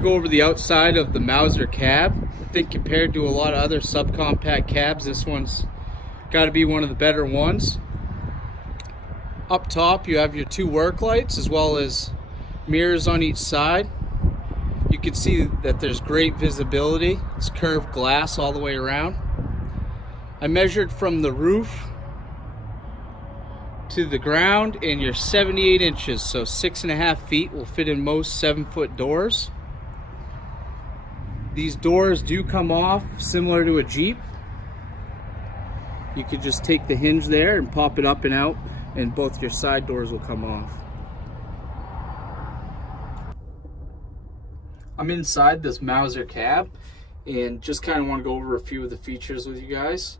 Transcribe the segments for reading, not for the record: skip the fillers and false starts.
to go over the outside of the Mauser Cab. I think compared to a lot of other subcompact cabs, this one's got to be one of the better ones. Up top you have your two work lights as well as mirrors on each side. You can see that there's great visibility. It's curved glass all the way around. I measured from the roof to the ground and you're 78 inches, so 6.5 feet will fit in most 7-foot doors. These doors do come off similar to a Jeep. You could just take the hinge there and pop it up and out, and both your side doors will come off. I'm inside this Mauser Cab and just kind of want to go over a few of the features with you guys.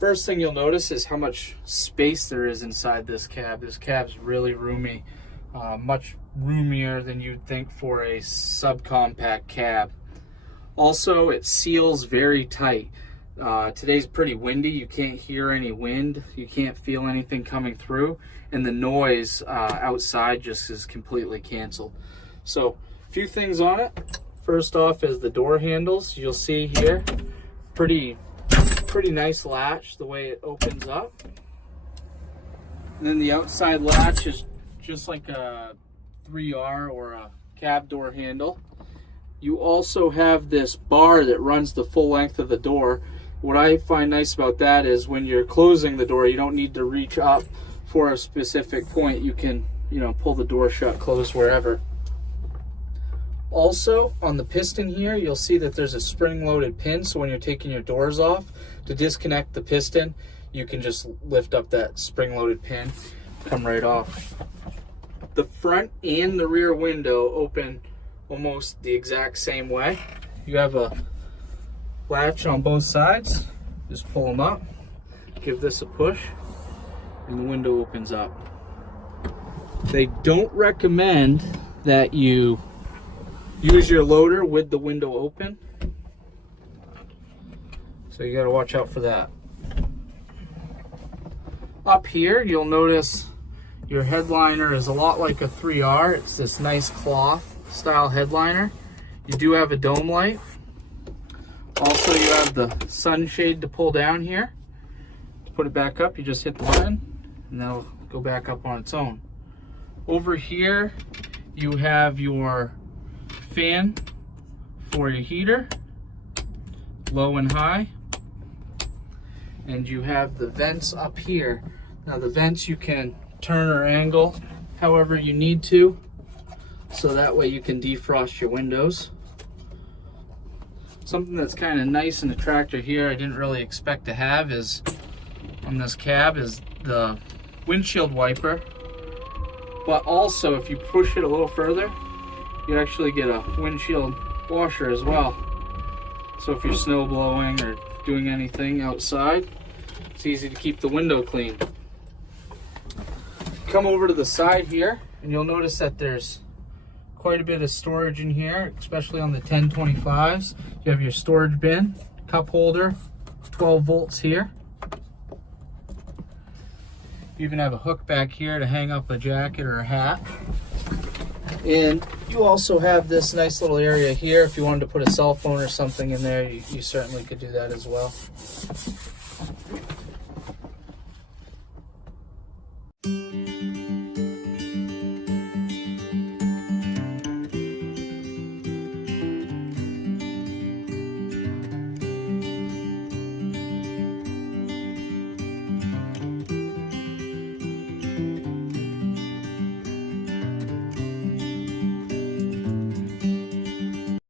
First thing you'll notice is how much space there is inside this cab. This cab's really roomy, much roomier than you'd think for a subcompact cab. Also, it seals very tight. Today's pretty windy. You can't hear any wind. You can't feel anything coming through, and the noise outside just is completely canceled. So, a few things on it. First off is the door handles. You'll see here, pretty nice latch the way it opens up. And then the outside latch is just like a 3R or a cab door handle. You also have this bar that runs the full length of the door. What I find nice about that is when you're closing the door, you don't need to reach up for a specific point. You can, pull the door shut, close wherever. Also, on the piston here, you'll see that there's a spring-loaded pin, so when you're taking your doors off, to disconnect the piston, you can just lift up that spring-loaded pin, come right off. The front and the rear window open almost the exact same way. You have a latch on both sides. Just pull them up, give this a push, and the window opens up. They don't recommend that you use your loader with the window open, so you got to watch out for that. Up here you'll notice your headliner is a lot like a 3R. It's this nice cloth style headliner. You do have a dome light. Also, you have the sunshade to pull down here. To put it back up, you just hit the button and that'll go back up on its own. Over here you have your fan for your heater, low and high, and you have the vents up here. Now the vents you can turn or angle however you need to, so that way you can defrost your windows. Something that's kind of nice in the tractor here I didn't really expect to have is on this cab is the windshield wiper, but also if you push it a little further, you actually get a windshield washer as well. So if you're snow blowing or doing anything outside, it's easy to keep the window clean. Come over to the side here and you'll notice that there's quite a bit of storage in here, especially on the 1025s. You have your storage bin, cup holder, 12 volts here. You even have a hook back here to hang up a jacket or a hat. And you also have this nice little area here. If you wanted to put a cell phone or something in there, you certainly could do that as well.